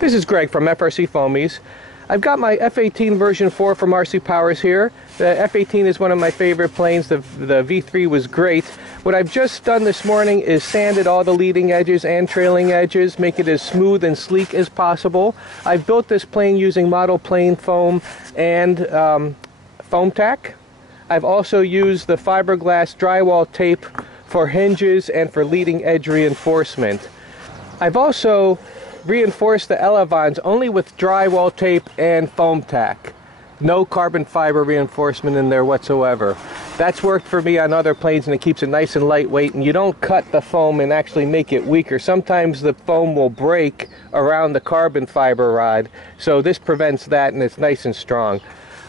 This is Greg from FRC Foamies. I've got my F-18 version 4 from RC Powers here. The F-18 is one of my favorite planes. The V3 was great. What I've just done this morning is sanded all the leading edges and trailing edges, make it as smooth and sleek as possible. I've built this plane using model plane foam and foam tack. I've also used the fiberglass drywall tape for hinges and for leading edge reinforcement. I've also reinforced the elevons only with drywall tape and foam tack. No carbon fiber reinforcement in there whatsoever. That's worked for me on other planes, and it keeps it nice and lightweight, and you don't cut the foam and actually make it weaker. Sometimes the foam will break around the carbon fiber rod, so this prevents that, and it's nice and strong.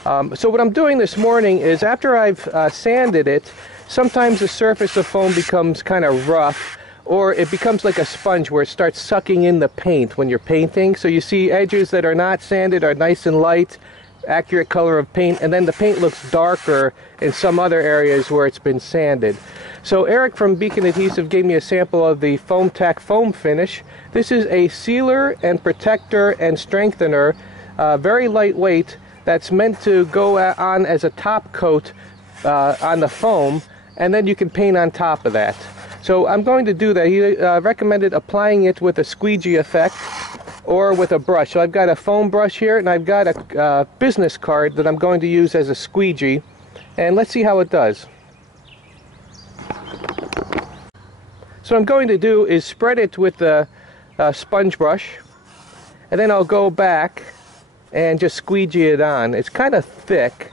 So what I'm doing this morning is, after I've sanded it, sometimes the surface of foam becomes kind of rough, or it becomes like a sponge where it starts sucking in the paint when you're painting. So you see edges that are not sanded are nice and light, accurate color of paint, and then the paint looks darker in some other areas where it's been sanded. So Eric from Beacon Adhesive gave me a sample of the Foam Tack Foam Finish. This is a sealer and protector and strengthener, very lightweight, that's meant to go on as a top coat on the foam, and then you can paint on top of that. So I'm going to do that. He recommended applying it with a squeegee effect or with a brush. So I've got a foam brush here, and I've got a business card that I'm going to use as a squeegee. And let's see how it does. So what I'm going to do is spread it with the sponge brush, and then I'll go back and just squeegee it on. It's kind of thick,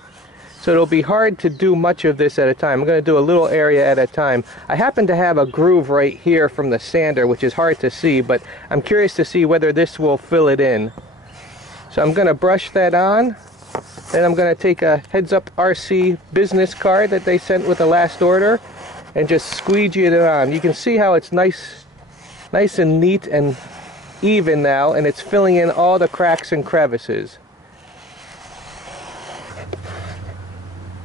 so it'll be hard to do much of this at a time. I'm going to do a little area at a time. I happen to have a groove right here from the sander, which is hard to see, but I'm curious to see whether this will fill it in. So I'm going to brush that on, and I'm going to take a Heads Up RC business card that they sent with the last order and just squeegee it on. You can see how it's nice and neat and even now, and it's filling in all the cracks and crevices.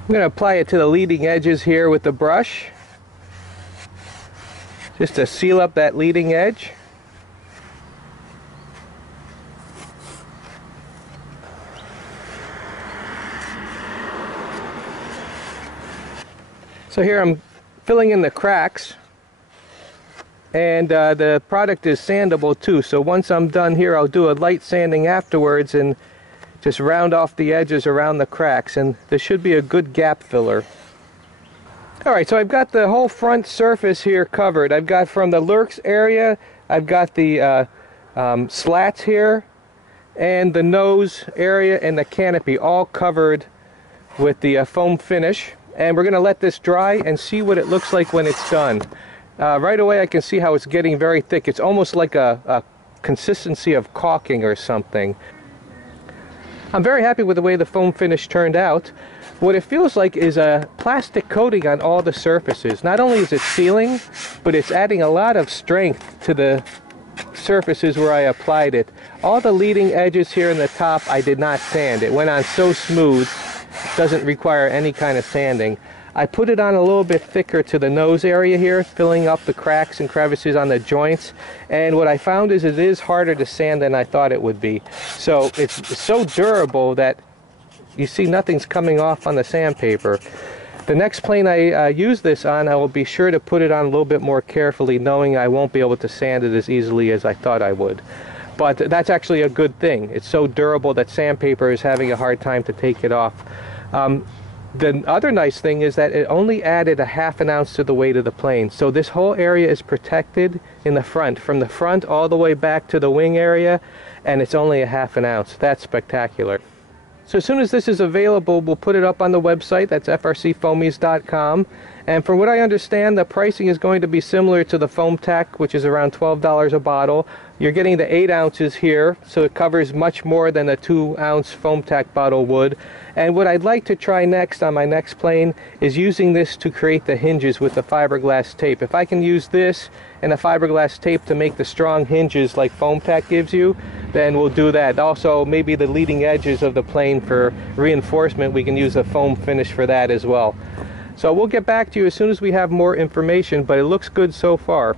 I'm going to apply it to the leading edges here with the brush, just to seal up that leading edge. So here I'm filling in the cracks, and the product is sandable too, so once I'm done here I'll do a light sanding afterwards and just round off the edges around the cracks, and this should be a good gap filler. Alright, so I've got the whole front surface here covered. I've got from the lurks area, I've got the slats here, and the nose area and the canopy all covered with the foam finish. And we're going to let this dry and see what it looks like when it's done. Right away I can see how it's getting very thick. It's almost like a consistency of caulking or something. I'm very happy with the way the foam finish turned out. What it feels like is a plastic coating on all the surfaces. Not only is it sealing, but it's adding a lot of strength to the surfaces where I applied it. All the leading edges here in the top I did not sand. It went on so smooth, doesn't require any kind of sanding. I put it on a little bit thicker to the nose area here, filling up the cracks and crevices on the joints. And what I found is it is harder to sand than I thought it would be. So it's so durable that you see nothing's coming off on the sandpaper. The next plane I use this on, I will be sure to put it on a little bit more carefully, knowing I won't be able to sand it as easily as I thought I would. But that's actually a good thing. It's so durable that sandpaper is having a hard time to take it off. The other nice thing is that it only added a ½ an ounce to the weight of the plane. So this whole area is protected in the front, from the front all the way back to the wing area, and it's only a ½ an ounce. That's spectacular. So as soon as this is available, we'll put it up on the website. That's frcfoamies.com. And from what I understand, the pricing is going to be similar to the foam tack, which is around $12 a bottle. You're getting the 8 ounces here, so it covers much more than a 2-ounce foam tack bottle would. And what I'd like to try next on my next plane is using this to create the hinges with the fiberglass tape. If I can use this and a fiberglass tape to make the strong hinges like foam tack gives you, then we'll do that. Also, maybe the leading edges of the plane for reinforcement, we can use a foam finish for that as well. So we'll get back to you as soon as we have more information, but it looks good so far.